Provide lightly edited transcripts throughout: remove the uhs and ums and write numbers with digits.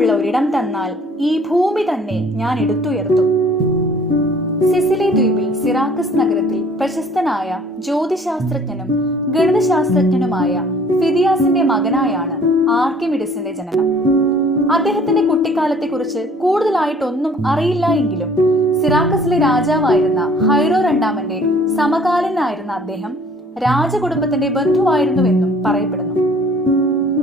ഇരിക്കാനുള്ള ഒരിടം തന്നാൽ ഈ ഭൂമി തന്നെ ഞാൻ എടുത്തുയർത്തും. സിസിലി ദ്വീപിൽ സിറാക്കസ് നഗരത്തിൽ പ്രശസ്തനായ ജ്യോതിശാസ്ത്രജ്ഞനും ഗണിതശാസ്ത്രജ്ഞനുമായ ഫിദിയാസിന്റെ മകനായാണ് ആർക്കിമിഡിസിന്റെ ജനനം. അദ്ദേഹത്തിന്റെ കുട്ടിക്കാലത്തെക്കുറിച്ച് കൂടുതലായിട്ടൊന്നും അറിയില്ല എങ്കിലും സിറാക്കസിലെ രാജാവായിരുന്ന ഹൈറോ രണ്ടാമന്റെ സമകാലനായിരുന്ന അദ്ദേഹം രാജകുടുംബത്തിന്റെ ബന്ധുവായിരുന്നുവെന്നും പറയപ്പെടുന്നു.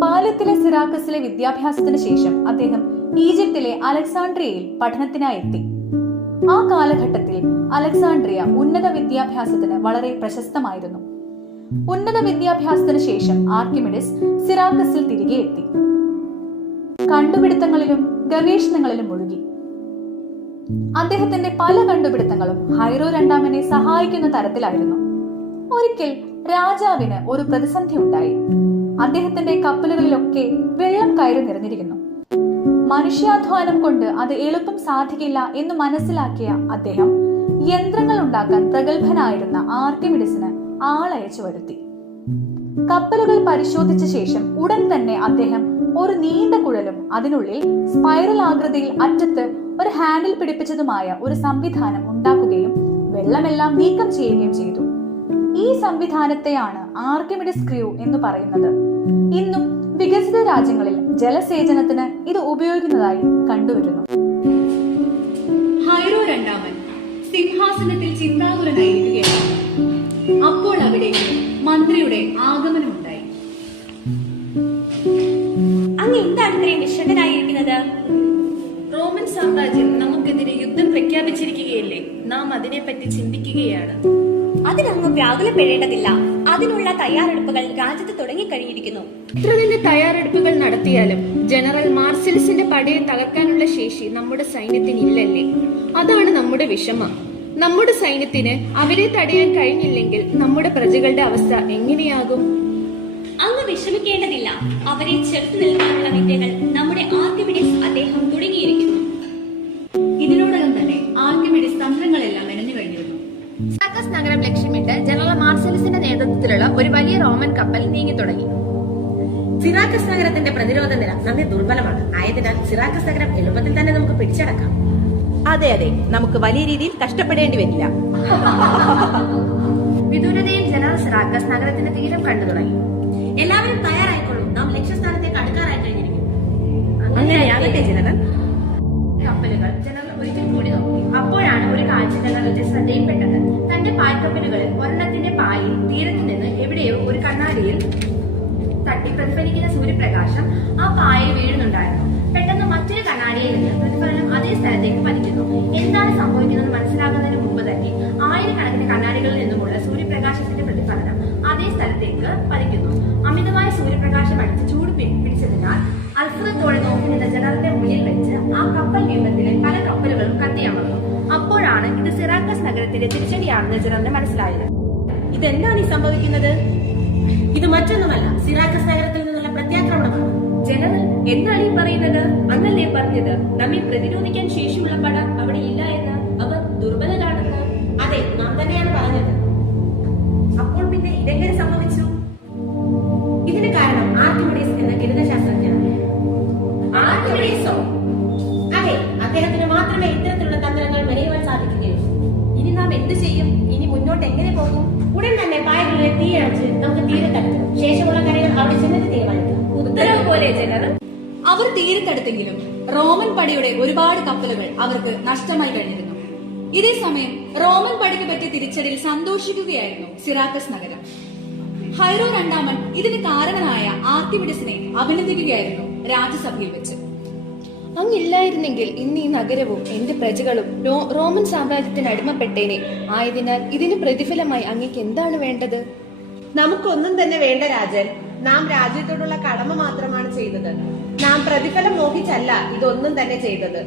ബാല്യത്തിലെ സിറാക്കസിലെ വിദ്യാഭ്യാസത്തിന് ശേഷം അദ്ദേഹം ഈജിപ്തിലെ അലക്സാണ്ട്രിയയിൽ പഠനത്തിനായി എത്തി. ആ കാലഘട്ടത്തിൽ അലക്സാണ്ട്രിയ ഉന്നത വിദ്യാഭ്യാസത്തിന് വളരെ പ്രശസ്തമായിരുന്നു. ഉന്നത വിദ്യാഭ്യാസത്തിന് ശേഷം ആർക്കിമിഡിസ് സിറാക്കസിൽ തിരികെ എത്തി. കണ്ടുപിടുത്തങ്ങളിലും ഗവേഷണങ്ങളിലും മുഴുകി. അദ്ദേഹത്തിന്റെ പല കണ്ടുപിടുത്തങ്ങളും ഹൈറോ രണ്ടാമനെ സഹായിക്കുന്ന തരത്തിലായിരുന്നു. ഒരിക്കൽ രാജാവിന് ഒരു പ്രതിസന്ധി ഉണ്ടായി. അദ്ദേഹത്തിന്റെ കപ്പലുകളിലൊക്കെ വെള്ളം കയറി നിറഞ്ഞിരിക്കുന്നു. മനുഷ്യാധ്വാനം കൊണ്ട് അത് എളുപ്പം സാധിക്കില്ല എന്ന് മനസ്സിലാക്കിയ അദ്ദേഹം യന്ത്രങ്ങൾ ഉണ്ടാക്കാൻ പ്രഗത്ഭനായിരുന്ന ആർക്കിമിഡിസിന് ആളയച്ചു വരുത്തി. കപ്പലുകൾ പരിശോധിച്ച ശേഷം ഉടൻ തന്നെ അദ്ദേഹം ഒരു നീണ്ട കുഴലും അതിനുള്ളിൽ സ്പൈറൽ ആകൃതിയിൽ അറ്റത്ത് ഒരു ഹാൻഡിൽ പിടിപ്പിച്ചതുമായ ഒരു സംവിധാനം ഉണ്ടാക്കുകയും വെള്ളമെല്ലാം നീക്കം ചെയ്യുകയും ചെയ്തു. ഈ സംവിധാനത്തെയാണ് ആർക്കിമിഡിസ് ക്രൂ എന്ന് പറയുന്നത്. ഇന്നും വികസിത രാജ്യങ്ങളിൽ ജലസേചനത്തിന് ഇത് ഉപയോഗിക്കുന്നതായി കണ്ടുവരുന്നു. ഹൈറോ രണ്ടാമൻ സിംഹാസനത്തിൽ ചിന്താകുലനായിരിക്കുകയാണ്. അപ്പോൾ അവിടേക്ക് മന്ത്രിയുടെ ആഗമനമുണ്ടായി. അങ്ങ് എന്താണ് ഇത്രയും നിശ്ചലനായിരിക്കുന്നത്? റോമൻ സാമ്രാജ്യം നമുക്കെതിരെ യുദ്ധം പ്രഖ്യാപിച്ചിരിക്കുകയല്ലേ, നാം അതിനെപ്പറ്റി ചിന്തിക്കുകയാണ്. അതിനങ്ങ് വ്യാകുലപ്പെടേണ്ടതില്ല. അതിനുള്ള തയ്യാറെടുപ്പുകൾ രാജ്യത്ത് തുടങ്ങിക്കഴിഞ്ഞിരിക്കുന്നു. ഇത്ര തന്നെ തയ്യാറെടുപ്പുകൾ നടത്തിയാലും ജനറൽ മാർസിലിസിന്റെ പടയെ തകർക്കാനുള്ള ശേഷി നമ്മുടെ സൈന്യത്തിന് ഇല്ലല്ലേ? അതാണ് നമ്മുടെ വിഷമം. നമ്മുടെ സൈന്യത്തിന് അവരെ തടയാൻ കഴിഞ്ഞില്ലെങ്കിൽ നമ്മുടെ പ്രജകളുടെ അവസ്ഥ എങ്ങനെയാകും? അങ്ങ് വിഷമിക്കേണ്ടതില്ല. അവരെ ചെറുത്തു നിൽക്കാനുള്ള വിദ്യകൾ നമ്മുടെ ആർക്കിമിഡിസ് അദ്ദേഹം തുടങ്ങിയിരിക്കുന്നു. ഇതിനോടകം തന്നെ ആർക്കിമിഡിസ് തന്ത്രങ്ങളെല്ലാം മെനഞ്ഞു കഴിഞ്ഞിരുന്നു. സിറാക്കസ് നഗരം ലക്ഷ്യമിട്ട് ജനറൽ മാർസലിസിന്റെ നേതൃത്വത്തിലുള്ള ഒരു വലിയ റോമൻ കപ്പൽ നീങ്ങി തുടങ്ങി. സിറാക്കസ് നഗരത്തിന്റെ പ്രതിരോധ നില നന്നേ ദുർബലമാണ്. ആയതിനാൽ സിറാക്കസ് നഗരം എളുപ്പത്തിൽ തന്നെ നമുക്ക് പിടിച്ചടക്കാം. അതെ അതെ, നമുക്ക് വലിയ രീതിയിൽ കഷ്ടപ്പെടേണ്ടി വരില്ല. വിദൂരതയിൽ ജനറൽ സിറാക്കസ് നഗരത്തിന്റെ തീരം കണ്ടു തുടങ്ങി. എല്ലാവരും തയ്യാറായിക്കൊള്ളൂ, നാം ലക്ഷ്യസ്ഥാനത്തേക്ക് അടുക്കാറായി കഴിഞ്ഞിരിക്കും. അങ്ങനെയാകട്ടെ ജനറൽ. കപ്പലുകൾ ജനറൽ ഒരിക്കൽ കൂടി നോക്കി. അപ്പോഴാണ് ഒരു കാഴ്ച ജനറലിന്റെ ശ്രദ്ധയിൽപ്പെട്ടത്. തന്റെ പായ്ക്കപ്പലുകളിൽ ഒരെണ്ണത്തിന്റെ പാലിൽ തീരത്ത് നിന്ന് എവിടെയോ ഒരു കണ്ണാടിയിൽ തട്ടി പ്രതിഫലിക്കുന്ന സൂര്യപ്രകാശം ആ പായയിൽ വീഴുന്നുണ്ടായിരുന്നു. പെട്ടെന്ന് മറ്റൊരു കണ്ണാടിയിൽ നിന്ന് പ്രതിഫലനം അതേ സ്ഥലത്തേക്ക് പതിക്കുന്നു. എന്താണ് സംഭവിക്കുന്നത് മനസ്സിലാകുന്നതിന് മുമ്പ് തന്നെ ആയിരക്കണക്കിന് കണ്ണാടികളിൽ നിന്നുമുള്ള സൂര്യപ്രകാശത്തിന്റെ പ്രതിഫലനം അതേ സ്ഥലത്തേക്ക് പതിക്കുന്നു. അമിതമായ സൂര്യപ്രകാശം അടിച്ച് ചൂട് പിടിച്ചതിനാൽ അത്ഭുതത്തോടെ നോക്കി നിന്ന ജനറലിന്റെ മുന്നിൽ വെച്ച് ആ കപ്പൽ വ്യൂഹത്തിലെ പല കപ്പലുകളും കത്തിയമർന്നു. അപ്പോഴാണ് ഇത് സിറാക്കസ് നഗരത്തിന്റെ തിരിച്ചടിയാണെന്ന് ജനറലിന് മനസ്സിലായത്. ഇതെന്താണ് ഈ സംഭവിക്കുന്നത്? ഇത് മറ്റൊന്നുമല്ല, സിറാക്കസ് നഗരത്തിൽ നിന്നുള്ള പ്രത്യാക്രമണമാണ്. ജനറൽ, എന്താണ് ഈ പറയുന്നത്? അങ്ങല്ലേ പറഞ്ഞത് നമ്മെ പ്രതിരോധിക്കാൻ ശേഷിയുള്ള പട അവിടെ ഇല്ല എന്ന്, അവർ ദുർബലരാണെന്ന്? അതെ, നാം തന്നെയാണ് പറഞ്ഞത്. അപ്പോൾ പിന്നെ ഇതെങ്ങനെ സംഭവിച്ചു? ഇതിന് കാരണം ആർക്കിമിഡിസ് എന്ന ഗണിതശാസ്ത്രജ്ഞനാണ്. ആർക്കിമിഡിസോ? അതെ, അദ്ദേഹത്തിന് മാത്രമേ ഇത്തരത്തിലുള്ള തന്ത്രങ്ങൾ മെനയുവാൻ സാധിക്കുകയുള്ളൂ. ഇനി നാം എന്ത് ചെയ്യും? ഇനി മുന്നോട്ട് എങ്ങനെ പോകും? ഉടൻ തന്നെ പായകളിലെ തീ അടിച്ച് നമുക്ക് തീരത്തടുക്കണം. ശേഷമുള്ള കാര്യങ്ങൾ അവിടെ ചെന്നിട്ട് തീരുമാനിക്കാം. ഉത്തരവ് പോലെ ജനറൽ. അവർ തീരത്തടുത്തെങ്കിലും റോമൻ പടയുടെ ഒരുപാട് കപ്പലുകൾ അവർക്ക് നഷ്ടമായി കഴിഞ്ഞിരുന്നു. ഇതേ സമയം റോമൻ പടയ്ക്ക് പറ്റിയ തിരിച്ചടിയിൽ സന്തോഷിക്കുകയായിരുന്നു സിറാക്കസ് നഗരം. ഹൈറോ രണ്ടാമൻ ഇതിന് കാരണനായ ആർക്കിമിഡിസിനെ അഭിനന്ദിക്കുകയായിരുന്നു രാജ്യസഭയിൽ വെച്ച്. അങ്ങില്ലായിരുന്നെങ്കിൽ ഇന്ന് ഈ നഗരവും എന്റെ പ്രജകളും റോമൻ സാമ്രാജ്യത്തിന് അടിമപ്പെട്ടേനെ. ആയതിനാൽ ഇതിന് പ്രതിഫലമായി അങ്ങേക്ക് എന്താണ് വേണ്ടത്? നമുക്കൊന്നും തന്നെ വേണ്ട രാജൻ. നാം രാജ്യത്തോടുള്ള കടമ മാത്രമാണ് ചെയ്തത്. നാം പ്രതിഫലം മോഹിച്ചല്ല ഇതൊന്നും തന്നെ ചെയ്തത്.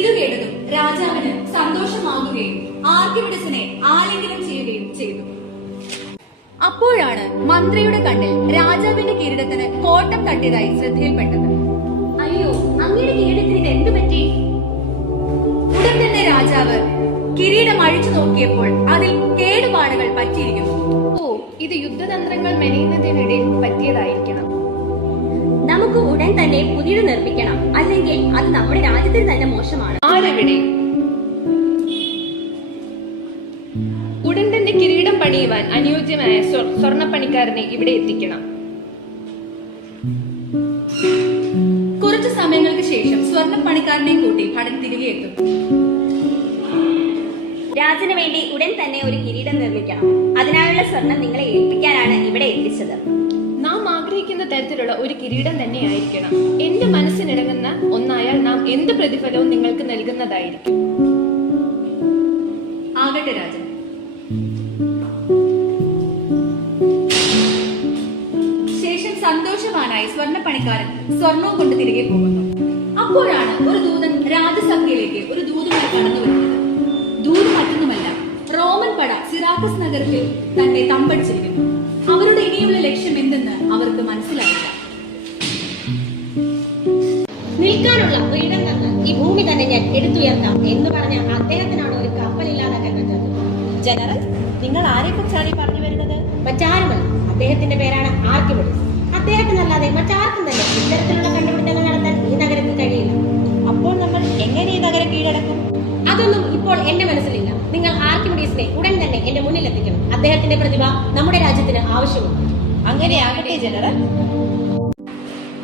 ഇത് കേട്ടതും രാജാവിന് സന്തോഷമാകുകയും ആർക്കിമിഡിസിനെ ആലിംഗനം ചെയ്യുകയും ചെയ്തു. അപ്പോഴാണ് മന്ത്രിയുടെ കണ്ണിൽ രാജാവിന്റെ കിരീടത്തിന് കോട്ടം തട്ടിയതായി ശ്രദ്ധയിൽപ്പെട്ടത്. അയ്യോ, അങ്ങയുടെ കിരീടത്തിന് ഇത് എന്ത് പറ്റി? ഉടൻ തന്നെ രാജാവ് കിരീടം അഴിച്ചു നോക്കിയപ്പോൾ അതിൽ കേടുപാടുകൾ പറ്റിയിരിക്കുന്നു. ഓ, ഇത് യുദ്ധതന്ത്രങ്ങൾ മെനയുന്നതിനിടയിൽ പറ്റിയതായിരിക്കണം. നമുക്ക് ഉടൻ തന്നെ പുതിയത് നിർമ്മിക്കണം, അല്ലെങ്കിൽ അത് നമ്മുടെ രാജ്യത്തിന് തന്നെ മോശമാണ്. ആരെവിടെ? ഉടൻ തന്നെ കിരീടം പണിയുവാൻ അനുയോജ്യമായ സ്വർണ്ണപ്പണിക്കാരനെ ഇവിടെ എത്തിക്കണം. കുറച്ചു സമയങ്ങൾക്ക് ശേഷം സ്വർണ്ണപ്പണിക്കാരനെ കൂട്ടി ഭടൻ തിരികെ എത്തും. രാജന് വേണ്ടി ഉടൻ തന്നെ ഒരു കിരീടം നിർമ്മിക്കണം. അതിനായുള്ള സ്വർണം നിങ്ങളെ ഏൽപ്പിക്കാനാണ് ഇവിടെ എത്തിച്ചത്. നാം ആഗ്രഹിക്കുന്ന തരത്തിലുള്ള ഒരു കിരീടം തന്നെയായിരിക്കണം. എന്റെ മനസ്സിനിടങ്ങുന്ന ഒന്നായാൽ നാം എന്ത് പ്രതിഫലവും നിങ്ങൾക്ക് നൽകുന്നതായിരിക്കും. ആകട്ടെ രാജൻ. ശേഷം സന്തോഷവാനായി സ്വർണ്ണപ്പണിക്കാരൻ സ്വർണവും കൊണ്ട് തിരികെ പോകുന്നു. അപ്പോഴാണ് ഒരു ദൂതൻ രാജസഭയിലേക്ക് ഒരു ദൂതുമായി കടന്നു വരുന്നത്. ദൂത് മറ്റൊന്നുമല്ല, റോമൻ പട സിറാക്കസ് നഗരത്തിൽ തന്നെ തമ്പടിച്ചിരിക്കുന്നു. അവരുടെ ഇനിയുള്ള ലക്ഷ്യം എന്തെന്ന് അവർക്ക് മനസ്സിലായില്ല. നിൽക്കാനുള്ള ഒരിടം തന്ന് ഈ ഭൂമി തന്നെ ഞാൻ എടുത്തുയർത്താം എന്ന് പറഞ്ഞ അദ്ദേഹത്തിനാണ് ഒരു കപ്പലില്ലാതാക്കാൻ പറ്റുന്നത്. ജനറൽ, നിങ്ങൾ ആരെക്കുറിച്ചാണ് ഈ പറഞ്ഞു വരുന്നത്? മറ്റാരുമല്ല, അദ്ദേഹത്തിന്റെ പേരാണ് ആർക്കിമിഡിസ്. അദ്ദേഹത്തിനല്ലാതെ മറ്റാർക്കും തന്നെ ഇത്തരത്തിലുള്ള കണ്ടുപിടുത്തങ്ങൾ നടത്താൻ ഈ നഗരത്തിൽ കഴിയില്ല. അപ്പോൾ നമ്മൾ എങ്ങനെ ഈ നഗരം കീഴടക്കും? അതൊന്നും ഇപ്പോൾ എന്റെ മനസ്സിലില്ല. നിങ്ങൾ ആർക്കിമിഡിസിനെ ഉടൻ തന്നെ എന്റെ മുന്നിൽ എത്തിക്കണം. അദ്ദേഹത്തിന്റെ പ്രതിഭ നമ്മുടെ രാജ്യത്തിന് ആവശ്യമുണ്ട്. അങ്ങനെയാകട്ടെ ജനറൽ.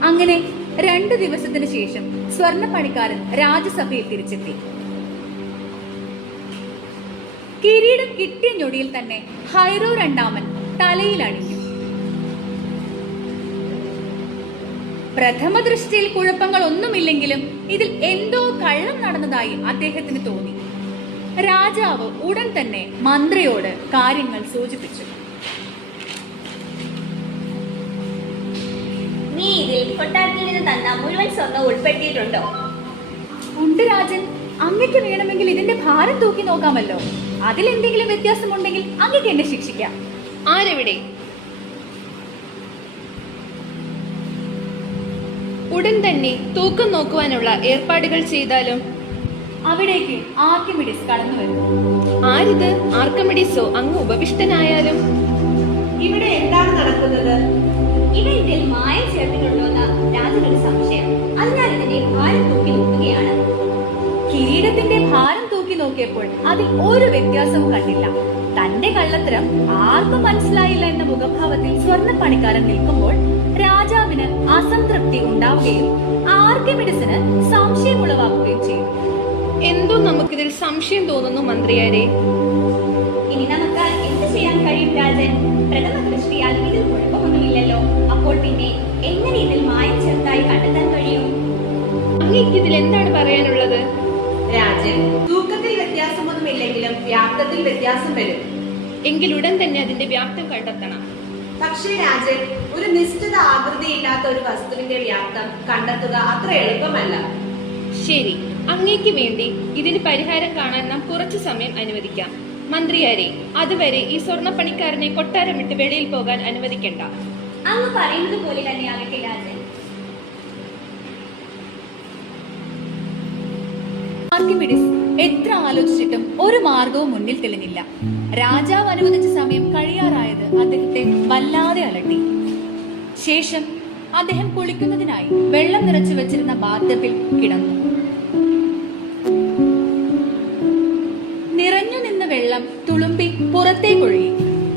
അങ്ങനെ 2 ദിവസത്തിന് ശേഷം സ്വർണ്ണപ്പണിക്കാരൻ രാജസഭയിൽ തിരിച്ചെത്തി. കിരീടം കിട്ടിയ ഞൊടിയിൽ തന്നെ ഹൈറോ രണ്ടാമൻ തലയിൽ അണിഞ്ഞു. പ്രഥമ ദൃഷ്ടിയിൽ കുഴപ്പങ്ങൾ ഒന്നുമില്ലെങ്കിലും ഇതിൽ എന്തോ കള്ളം നടന്നതായി അദ്ദേഹത്തിന് തോന്നി. രാജാവ് ഉടൻ തന്നെ മന്ത്രിയോട് കാര്യങ്ങൾ സൂചിപ്പിച്ചു. നീ ഇതിൽ കൊട്ടാരത്തിൽ നിന്ന് തന്ന മുഴുവൻ സ്വർണം ഉൾപ്പെടുത്തിയിട്ടുണ്ടോ? ഉണ്ട് രാജൻ. അങ്ങക്ക് വേണമെങ്കിൽ ഇതിന്റെ ഭാരം തൂക്കി നോക്കാമല്ലോ. അതിലെന്തെങ്കിലും വ്യത്യാസമുണ്ടെങ്കിൽ അങ്ങക്ക് എന്നെ ശിക്ഷിക്കാം. ആരെവിടെ? ഉടൻ തന്നെ തൂക്കം നോക്കുവാനുള്ള ഏർപ്പാടുകൾ ചെയ്താലും. അവിടേക്ക് ആർക്കിമിഡിസ് കടന്നു വരുന്നു. ആരിത്? ആർക്കിമിഡിസോ? അങ്ങ് ഉപവിഷ്ടനായാലും. ഇവിടെ എന്താണ് നടക്കുന്നത്? ഇവ ഇതിൽ മായം ചേർത്തിട്ടുണ്ടോന്ന് രാജനൊരു സംശയം. അതിനാൽ ഇതിന്റെ ഭാരം തൂക്കി നോക്കുകയാണ്. കിരീടത്തിന്റെ ഭാരം തൂക്കി നോക്കിയപ്പോൾ അതിൽ ഒരു വ്യത്യാസവും കണ്ടില്ല. തന്റെ കള്ളത്തരം ആർക്കും മനസ്സിലായില്ല എന്ന മുഖഭാവത്തിൽ സ്വർണ്ണപ്പണിക്കാരൻ നിൽക്കുമ്പോൾ രാജാവിന് അസംതൃപ്തി ഉണ്ടാവുകയും ആർക്കിമിഡിസിന് സംശയം ഉളവാക്കുകയും ചെയ്തു. എന്തോ നമുക്കിതിൽ സംശയം തോന്നുന്നു മന്ത്രിയാരെ. ഇനി നമുക്ക് എന്ത് ചെയ്യാൻ കഴിയും രാജൻ? പ്രഥമ ദൃഷ്ടിയാൽ ഇതിൽ കുഴപ്പമൊന്നുമില്ലല്ലോ. അപ്പോൾ പിന്നെ എങ്ങനെ ഇതിൽ മായം ചേർത്തായി കണ്ടെത്താൻ കഴിയും? അങ്ങേക്ക് ഇതിൽ എന്താണ് പറയാനുള്ളത്? രാജൻ, തൂക്കത്തിൽ വ്യത്യാസമൊന്നുമില്ലെങ്കിലും വ്യാപ്തത്തിൽ വ്യത്യാസം വരും. എങ്കിൽ ഉടൻ തന്നെ അതിന്റെ വ്യാപ്തം കണ്ടെത്തണം. പക്ഷേ രാജൻ, ഒരു നിശ്ചിത ആകൃതിയില്ലാത്ത ഒരു വസ്തുവിന്റെ വ്യാപ്തം കണ്ടെത്തുക അത്ര എളുപ്പമല്ല. ശരി, അങ്ങേക്ക് വേണ്ടി ഇതിന് പരിഹാരം കാണാൻ നാം കുറച്ചു സമയം അനുവദിക്കാം. മന്ത്രിയാരെ, അതുവരെ ഈ സ്വർണ്ണപ്പണിക്കാരനെ കൊട്ടാരം വിട്ട് വെളിയിൽ പോകാൻ അനുവദിക്കണ്ട. അങ്ങ് പറയുന്നത് പോലെ തന്നെയാകട്ടെ രാജൻ. ആർക്കിമിഡിസ് എത്ര ആലോചിച്ചിട്ടും ഒരു മാർഗവും മുന്നിൽ തെളിഞ്ഞില്ല. രാജാവ് അനുവദിച്ച സമയം കഴിയാറായത് അദ്ദേഹത്തെ വല്ലാതെ അലട്ടി. ശേഷം അദ്ദേഹം കുളിക്കുന്നതിനായി വെള്ളം നിറച്ചു വെച്ചിരുന്ന ബാത്ടബിൽ കിടന്നു. നിറഞ്ഞു നിന്ന വെള്ളം തുളുമ്പി പുറത്തേക്കൊഴുകി.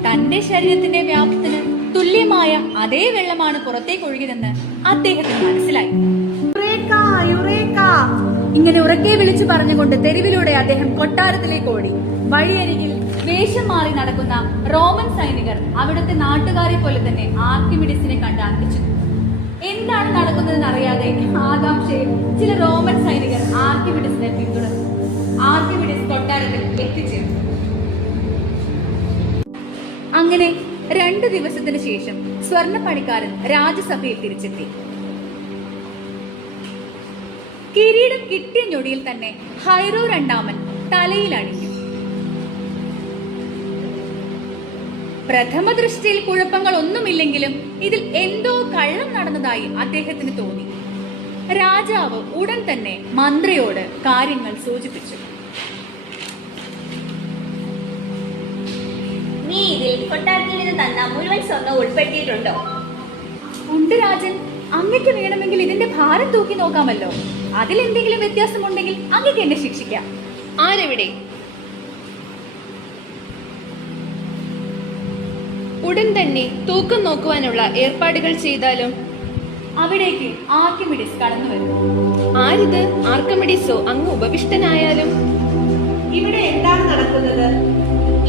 തന്റെ ശരീരത്തിന്റെ വ്യാപ്തത്തിന് തുല്യമായ അതേ വെള്ളമാണ് പുറത്തേക്കൊഴുകിയതെന്ന് അദ്ദേഹത്തിന് മനസ്സിലായി. ഇങ്ങനെ ഉറക്കെ വിളിച്ചു പറഞ്ഞുകൊണ്ട് തെരുവിലൂടെ അദ്ദേഹം കൊട്ടാരത്തിലേക്ക് ഓടി. വഴിയരികിൽ വേഷം മാറി നടക്കുന്ന റോമൻ സൈനികർ അവിടുത്തെ നാട്ടുകാരെ പോലെ തന്നെ ആർക്കിമിഡിസിനെ കണ്ട് അന്തിച്ചു. എന്താണ് നടക്കുന്നതെന്ന് അറിയാതെ ആകാംക്ഷയിൽ ചില റോമൻ സൈനികർ ആർക്കിമിഡിസിനെ പിന്തുടർന്നു. ആർക്കിമിഡിസ് കൊട്ടാരത്തിൽ എത്തിച്ചേർന്നു. അങ്ങനെ 2 ദിവസത്തിന് ശേഷം സ്വർണ്ണപ്പണിക്കാരൻ രാജസഭയിൽ തിരിച്ചെത്തി. കിരീടം കിട്ടിയ ഞൊടിയിൽ തന്നെ ഹൈറോ രണ്ടാമൻ തലയിൽ അണിഞ്ഞു. പ്രഥമ ദൃഷ്ടിയിൽ കുഴപ്പങ്ങൾ ഒന്നുമില്ലെങ്കിലും ഇതിൽ എന്തോ കള്ളം നടന്നതായി അദ്ദേഹത്തിന് തോന്നി. രാജാവ് ഉടൻ തന്നെ മന്ത്രിയോട് കാര്യങ്ങൾ സൂചിപ്പിച്ചു. നീ ഇതിൽ കൊട്ടാരത്തിൽ നിന്ന് തന്ന മുഴുവൻ സ്വർണം ഉൾപ്പെടുത്തിയിട്ടുണ്ടോ? ഉണ്ട് രാജൻ. അങ്ങക്ക് വേണമെങ്കിൽ ഇതിന്റെ കിരീടത്തിന്റെ ഭാരം തൂക്കി നോക്കാമല്ലോ. അതിലെന്തെങ്കിലും വ്യത്യാസമുണ്ടെങ്കിൽ അങ്ങേക്ക് എന്നെ ശിക്ഷിക്കാം. ആരെവിടെ? ഉടൻ തന്നെ തൂക്കം നോക്കുവാനുള്ള ഏർപ്പാടുകൾ ചെയ്താലും. അവിടേക്ക് ആർക്കിമിഡിസ് കടന്നു വരുന്നു. ആരിത്? ആർക്കിമിഡിസോ? അങ്ങ് ഉപവിഷ്ടനായാലും. ഇവിടെ എന്താണ് നടക്കുന്നത്?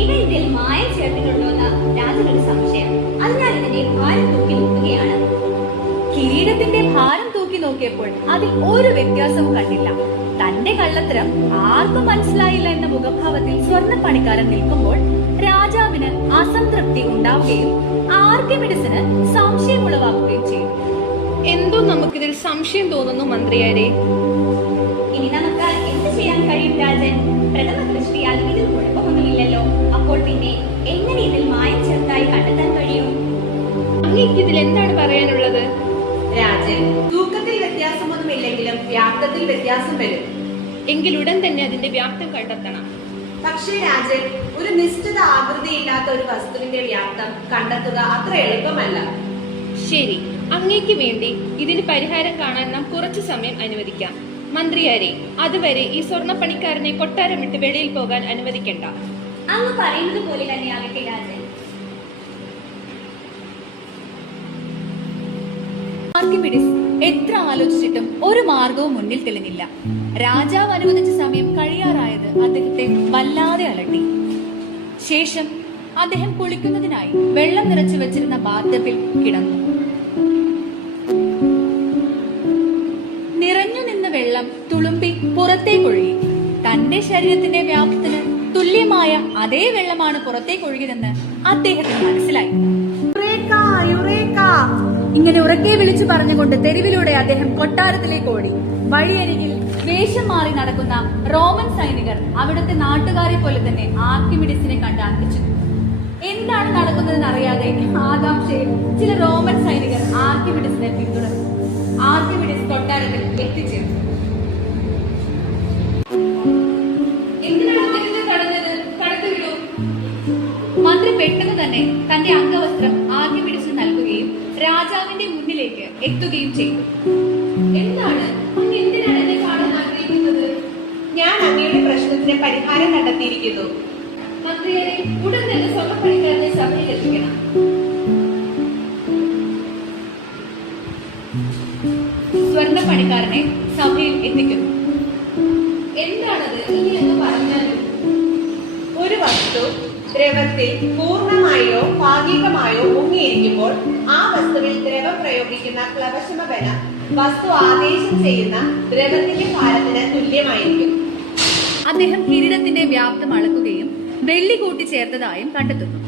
ഇവ ഇതിൽ മായം ചേർത്തിട്ടുണ്ടോ എന്ന രാജനൊരു സംശയം. അതിനാൽ ഇതിനെ ഭാരം തൂക്കി നോക്കുകയാണ്. കിരീടത്തിന്റെ ഭാരം തൂക്കി നോക്കിയപ്പോൾ അതിൽ ഒരു വ്യത്യാസവും കണ്ടില്ല. തന്റെ കള്ളത്തരം ആർക്കും മനസ്സിലായില്ല എന്ന മുഖഭാവത്തിൽ സ്വർണ്ണപ്പണിക്കാരൻ നിൽക്കുമ്പോൾ രാജാവിന് അസംതൃപ്തി ഉണ്ടാവുകയും ആർക്കിമിഡിസിന് സംശയം ഉളവാക്കുകയും ചെയ്തു. എന്തോ നമുക്കിതിൽ സംശയം തോന്നുന്നു മന്ത്രിയാരെ. ഇനി നമുക്ക് എന്ത് ചെയ്യാൻ കഴിയും രാജൻ? പ്രഥമ ദൃഷ്ടിയാൽ ഇതിൽ കുഴപ്പമൊന്നുമില്ലല്ലോ. അപ്പോൾ പിന്നെ എങ്ങനെ ഇതിൽ മായം ചേർത്തായി കണ്ടെത്താൻ കഴിയും? അങ്ങേക്ക് ഇതിൽ എന്താണ് പറയാനുള്ളത്? രാജൻ, തൂക്കത്തിൽ വ്യത്യാസമൊന്നുമില്ലെങ്കിലും വ്യാപ്തത്തിൽ വ്യത്യാസം വരും. എങ്കിൽ ഉടൻ തന്നെ അതിന്റെ വ്യാപ്തം കണ്ടെത്തണം. പക്ഷേ രാജൻ, ഒരു നിശ്ചിത ആകൃതിയില്ലാത്ത ഒരു വസ്തുവിന്റെ വ്യാപ്തം കണ്ടെത്തുക അത്ര എളുപ്പമല്ല. ശരി, അങ്ങേക്ക് വേണ്ടി ഇതിന് പരിഹാരം കാണാൻ നാം കുറച്ചു സമയം അനുവദിക്കാം. മന്ത്രിയാരെ, അതുവരെ ഈ സ്വർണ്ണപ്പണിക്കാരനെ കൊട്ടാരം വിട്ട് വെളിയിൽ പോകാൻ അനുവദിക്കണ്ട. അങ്ങ് പറയുന്നത് പോലെ തന്നെയാകട്ടെ രാജൻ. ആർക്കിമിഡിസ് എത്ര ആലോചിച്ചിട്ടും ഒരു മാർഗവും മുന്നിൽ തെളിഞ്ഞില്ല. രാജാവ് അനുവദിച്ച സമയം കഴിയാറായത് അദ്ദേഹത്തെ വല്ലാതെ അലട്ടി. ശേഷം അദ്ദേഹം കുളിക്കുന്നതിനായി വെള്ളം നിറച്ചു വെച്ചിരുന്ന ബാത്ടബിൽ കിടന്നു. നിറഞ്ഞു നിന്ന വെള്ളം തുളുമ്പി പുറത്തേക്കൊഴുകി. തന്റെ ശരീരത്തിന്റെ വ്യാപ്തത്തിന് തുല്യമായ അതേ വെള്ളമാണ് പുറത്തേക്കൊഴുകിയതെന്ന് അദ്ദേഹത്തിന് മനസ്സിലായി. ഇങ്ങനെ ഉറക്കെ വിളിച്ചു പറഞ്ഞുകൊണ്ട് തെരുവിലൂടെ അദ്ദേഹം കൊട്ടാരത്തിലേക്ക് ഓടി. വഴിയരികിൽ വേഷം മാറി നടക്കുന്ന റോമൻ സൈനികർ അവിടുത്തെ നാട്ടുകാരെ പോലെ തന്നെ ആർക്കിമിഡിസിനെ കണ്ട് അന്തിച്ചു. എന്താണ് നടക്കുന്നതെന്ന് അറിയാതെ ആകാംക്ഷയിൽ ചില റോമൻ സൈനികർ ആർക്കിമിഡിസിനെ പിന്തുടർന്നു. ആർക്കിമിഡിസ് കൊട്ടാരത്തിൽ എത്തിച്ചേർന്നു. മന്ത്രി പെട്ടെന്ന് തന്നെ തന്റെ അംഗവസ്ത്രം ആർക്കിമിഡിസിന് നൽകുകയും രാജാവിന്റെ മുന്നിലേക്ക് എത്തുകയും ചെയ്തു. എന്താണ് അങ്ങ് എന്തിനാണ് എന്നെ കാണാൻ ആഗ്രഹിക്കുന്നത്? ഞാൻ അങ്ങയുടെ പ്രശ്നത്തിന് പരിഹാരം കണ്ടെത്തിയിരിക്കുന്നു. മന്ത്രിയെ ഉടൻ തന്നെ സ്വർണ്ണപ്പണിക്കാരനെ സഭയിൽ എത്തിക്കണം. സ്വർണ്ണപ്പണിക്കാരനെ സഭയിൽ എത്തിക്കുന്നു. എന്താണത്? ഇനി എന്ന് പറഞ്ഞാലും ഒരു വസ്തു ദ്രവത്തിൽ പൂർണ്ണമായോ ഭാഗികമായോ മുങ്ങിയിരിക്കുമ്പോൾ ആ വസ്തുവിൽ ദ്രവം പ്രയോഗിക്കുന്ന ക്ലവശമ ബലം വസ്തു ആദേശം ചെയ്യുന്ന ദ്രവത്തിന്റെ ഭാരത്തിന് തുല്യമായിരിക്കും. അദ്ദേഹം കിരീടത്തിന്റെ വ്യാപ്തം അളക്കുകയും വെള്ളി കൂട്ടി ചേർത്തതായും കണ്ടെത്തുന്നു.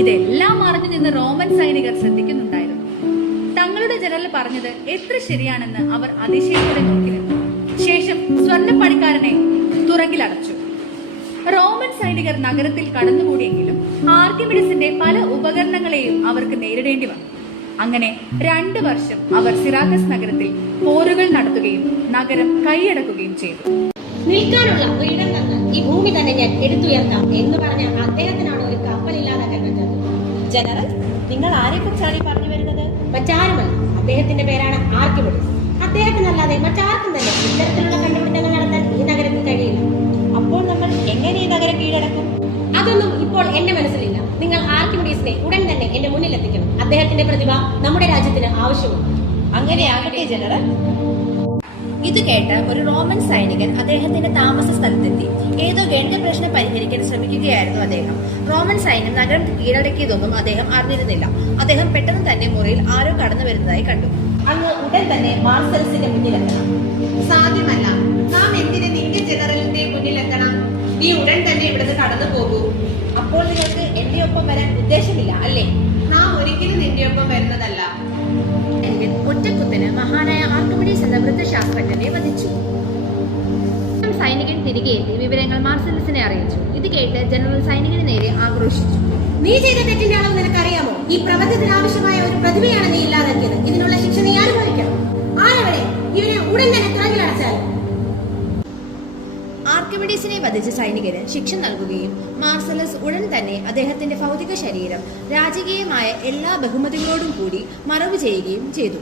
ഇതെല്ലാം അറിഞ്ഞു നിന്ന് റോമൻ സൈനികർ ശ്രദ്ധിക്കുന്നുണ്ടായിരുന്നു. തങ്ങളുടെ ജനറൽ പറഞ്ഞത് എത്ര ശരിയാണെന്ന് അവർ അതിശയത്തോടെ നോക്കി നിന്നു. ശേഷം സ്വർണ്ണപ്പണിക്കാരനെ തുറങ്കിലടച്ചു. റോമൻ സൈനികർ നഗരത്തിൽ കടന്നുകൂടിയെങ്കിലും ആർക്കിമിഡിസിന്റെ പല ഉപകരണങ്ങളെയും അവർക്ക് നേരിടേണ്ടി വന്നു. അങ്ങനെ 2 വർഷം അവർ സിറാക്കസ് നഗരത്തിൽ പോരുകൾ നടത്തുകയും നഗരം കൈയടക്കുകയും ചെയ്തു. നിൽക്കാനുള്ള ഒരിടം തന്ന് ഈ ഭൂമി തന്നെ ഞാൻ എടുത്തുയർത്താം എന്ന് പറഞ്ഞ അദ്ദേഹത്തിനാണ് ഒരു കപ്പലില്ലാതെ കണ്ടത്. ജനറൽ, നിങ്ങൾ ആരെക്കുറിച്ചാണ് ഈ പറഞ്ഞു വരുന്നത്? മറ്റാരുമല്ല, അദ്ദേഹത്തിന്റെ പേരാണ് ആർക്കിമിഡിസ്. അദ്ദേഹത്തിനല്ലാതെ മറ്റാർക്കും തന്നെ ഇത്തരത്തിലുള്ള കണ്ടുപിടുത്തങ്ങൾ നടത്താൻ ഈ നഗരത്തിൽ കഴിയില്ല. അപ്പോൾ നമ്മൾ എങ്ങനെ ഈ നഗരം കീഴടക്കും? അതൊന്നും ഇപ്പോൾ എന്റെ മനസ്സിലില്ല. നിങ്ങൾ ആർക്കിമിഡിസിനെ ഉടൻ തന്നെ എന്റെ മുന്നിൽ എത്തിക്കണം. അദ്ദേഹത്തിന്റെ പ്രതിഭ നമ്മുടെ രാജ്യത്തിന് ആവശ്യമാണ്. അങ്ങനെയാകട്ടെ ജനറൽ. ഇത് കേട്ട ഒരു റോമൻ സൈനികൻ അദ്ദേഹത്തിന്റെ താമസ സ്ഥലത്തെത്തി. ഏതോ ഗണിത പ്രശ്നം പരിഹരിക്കാൻ ശ്രമിക്കുകയായിരുന്നു അദ്ദേഹം. റോമൻ സൈന്യം നഗരം കീഴടക്കിയതൊന്നും അദ്ദേഹം അറിഞ്ഞിരുന്നില്ല. അദ്ദേഹം പെട്ടെന്ന് തന്നെ മുറിയിൽ ആരോ കടന്നു വരുന്നതായി കണ്ടു. അങ്ങ് ഉടൻ തന്നെ മാർസൽസിന്റെ മുന്നിലെത്തണം. സാധ്യമല്ല. നാം എന്തിന് നിന്റെ ജനറലിന്റെ മുന്നിലെത്തണം? നീ ഉടൻ തന്നെ ഇവിടുന്ന് കടന്നു പോകൂ. അപ്പോൾ നിങ്ങൾക്ക് എന്റെ ഒപ്പം വരാൻ ഉദ്ദേശമില്ല അല്ലേ? നാം ഒരിക്കലും നിന്റെ ഒപ്പം വരുന്നതല്ല. എങ്കിൽ ഒറ്റക്കുത്തിന് മഹാനായ ആർക്കിമിഡീസ് എന്ന വൃദ്ധശാസ്ത്രജ്ഞനെ വധിച്ചു. സൈനികൻ തിരികെ എത്തി വിവരങ്ങൾ മാർസലസിനെ അറിയിച്ചു. ഇത് കേട്ട് ജനറൽ സൈനികന് നേരെ ആക്രോശിച്ചു. നീ ചെയ്ത തെറ്റിന്റെ അളവ് നിനക്കറിയാമോ? ഈ പ്രപഞ്ചത്തിന് ആവശ്യമായ ഒരു പ്രതിഭയാണ് നീ ഇല്ലാതാക്കിയത്. ഇതിനുള്ള ശിക്ഷ നീ അനുഭവിക്കണം. ആരവിടെ? ഇവനെ ഉടൻ തന്നെ തുറങ്കിലടച്ചാൽ. ആർക്കിമിഡീസിനെ വധിച്ച സൈനികന് ശിക്ഷ നൽകുകയും മാർസലസ് ഉടൻ തന്നെ അദ്ദേഹത്തിന്റെ ഭൗതിക ശരീരം രാജകീയമായ എല്ലാ ബഹുമതികളോടും കൂടി മറവ് ചെയ്യുകയും ചെയ്തു.